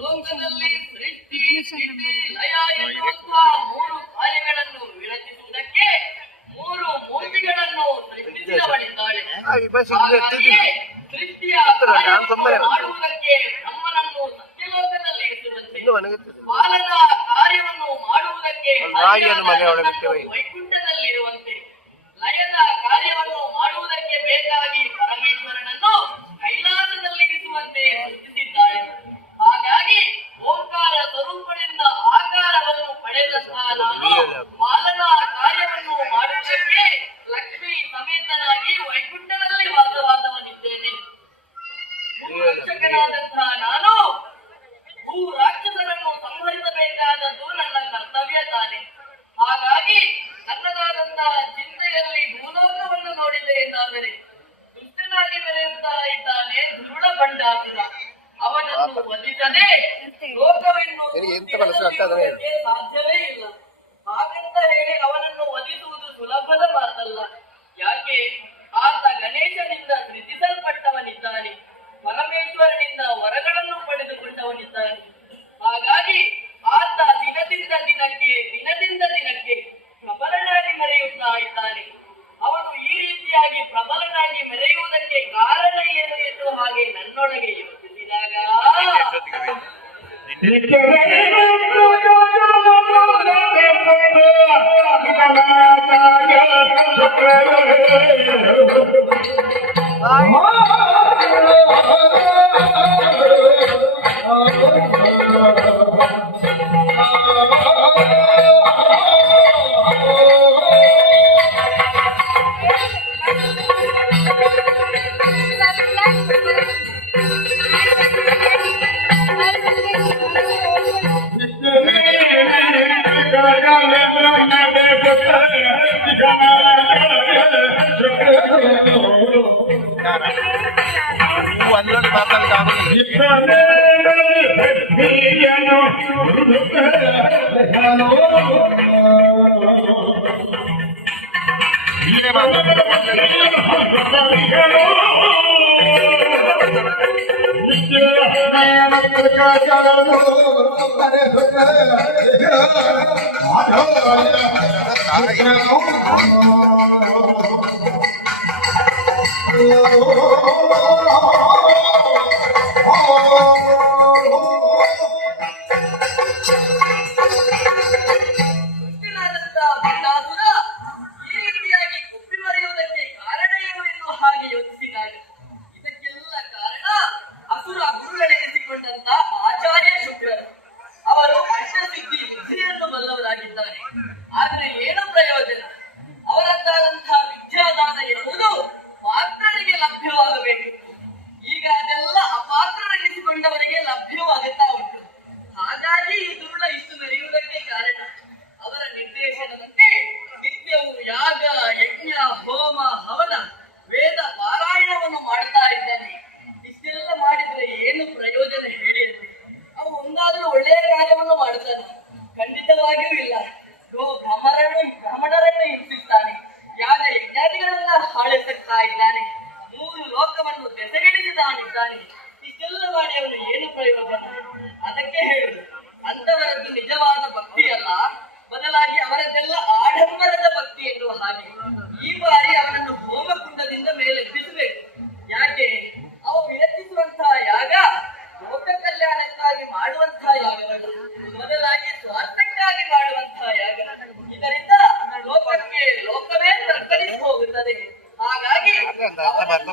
ಲೋಕದಲ್ಲಿ ಸೃಷ್ಟಿ ಲಯ ಎನ್ನುವಂತಹ ಮೂರು ಕಾರ್ಯಗಳನ್ನು ವಿರಚಿಸುವುದಕ್ಕೆ ಮೂರು ಮೂರ್ತಿಗಳನ್ನು ಸೃಷ್ಟಿಸಿದವಳಿದ್ದಾಳೆ. ಹಾಗಾಗಿ ಸೃಷ್ಟಿಯ ಮಾಡುವುದಕ್ಕೆ ನಮ್ಮನನ್ನು ಸತ್ಯಲೋಕದಲ್ಲಿ ಇರಿಸುವಂತೆ, ಬಾಲದ ಕಾರ್ಯವನ್ನು ಮಾಡುವುದಕ್ಕೆ ವೈಕುಂಠದಲ್ಲಿರುವಂತೆ, ಲಯದ ಕಾರ್ಯವನ್ನು ಮಾಡುವುದಕ್ಕೆ ಬೇಕಾಗಿ ಪರಮೇಶ್ವರನನ್ನು ಕೈಲಾಸದಲ್ಲಿ ಇರಿಸುವಂತೆ ಸೃಷ್ಟಿಸಿದ್ದಾಳೆ. ಹಾಗಾಗಿ ಓಂಕಾರ ಸ್ವರೂಪದಿಂದ ಆಕಾರವನ್ನು ಪಡೆದಂತಹ ನಾನು ಬಾಲನ ಕಾರ್ಯವನ್ನು ಮಾಡುವುದಕ್ಕೆ ಲಕ್ಷ್ಮೀ ಸಮೇತನಾಗಿ ವೈಕುಂಠದಲ್ಲಿ ವಾಸವಾದವನಿದ್ದೇನೆ. ಭೂರಕ್ಷಕನಾದಂತಹ ನಾನು ಭೂ ರಾಕ್ಷಸರನ್ನು ಸಂಹರಿಸಬೇಕಾದದ್ದು ನನ್ನ ಕರ್ತವ್ಯ ತಾನೆ. ಹಾಗಾಗಿ ನನ್ನದಾದಂತಹ ಚಿಂತೆಯಲ್ಲಿ ಭೂಲೋಕವನ್ನು ನೋಡಿದೆ ಎಂದಾದರೆ ದುಷ್ಟನಾಗಿ ಬೆರೆಯುತ್ತಾ ಇದ್ದಾನೆ ಧೃಢ ಬಂಡಾಸುರ. ಅವನನ್ನು ವಧಿಸದೆ ಲೋಕವನ್ನು ಸಾಧ್ಯವೇ ಇಲ್ಲ. ಹಾಗಂತ ಹೇಳಿ ಅವನನ್ನು ವಧಿಸುವುದು ಸುಲಭದ ಮಾತಲ್ಲ. ಯಾಕೆ? ಆತ ಗಣೇಶನಿಂದ ಸೃಜಿಸಲ್ಪಟ್ಟವನಿದ್ದಾನೆ, ಪರಮೇಶ್ವರನಿಂದ ವರಗಳನ್ನು ಪಡೆದುಕೊಂಡವನಿದ್ದಾನೆ. ಹಾಗಾಗಿ ಆತ ದಿನದಿಂದ ದಿನಕ್ಕೆ ಪ್ರಬಲನಾಗಿ ಮೆರೆಯುತ್ತಾ ಇದ್ದಾನೆ. ಅವನು ಈ ರೀತಿಯಾಗಿ ಪ್ರಬಲನಾಗಿ ಮೆರೆಯುವುದಕ್ಕೆ ಕಾರಣ ಏನು ಎಂದು ಹಾಗೆ ನನ್ನೊಳಗೆ ಯೋಚಿಸಿದಾಗ ಆದ್ರೆ ಏನು ಪ್ರಯೋಜನ? ಅವರದ್ದಾದಂತಹ ವಿದ್ಯಾದಾನ ಎನ್ನುವುದು ಮಾತ್ರರಿಗೆ ಲಭ್ಯವಾಗಬೇಕು. ತಾನೆ. ಇಷ್ಟೆಲ್ಲ ಮಾಡಿ ಅವನು ಏನು ಪ್ರಯೋಜನ? ಅದಕ್ಕೆ ಹೇಳುದು, ಅಂತವರದ್ದು ನಿಜವಾದ ಭಕ್ತಿ ಅಲ್ಲ, ಬದಲಾಗಿ ಅವರದ್ದೆಲ್ಲ ಆಡಂಬರದ ಭಕ್ತಿ ಎನ್ನುವ ಹಾಗೆ. ಈ ಬಾರಿ ಅವನನ್ನು ಹೋಮಕುಂಡದಿಂದ ಮೇಲೆತ್ತಿಸಬೇಕು. ಯಾಕೆ? ಅವ ವಿರಚಿಸುವಂತಹ ಯಾಗ ಲೋಕ ಕಲ್ಯಾಣಕ್ಕಾಗಿ ಮಾಡುವಂತಹ ಯಾಗವಲ್ಲ, ಬದಲಾಗಿ ಸ್ವಾರ್ಥಕ್ಕಾಗಿ ಮಾಡುವಂತಹ ಯಾಗ. ಇದರಿಂದ ಲೋಕವೇ ತರ್ಕರಿಸಿ ಹೋಗುತ್ತದೆ. ಹಾಗಾಗಿ ಅವನನ್ನು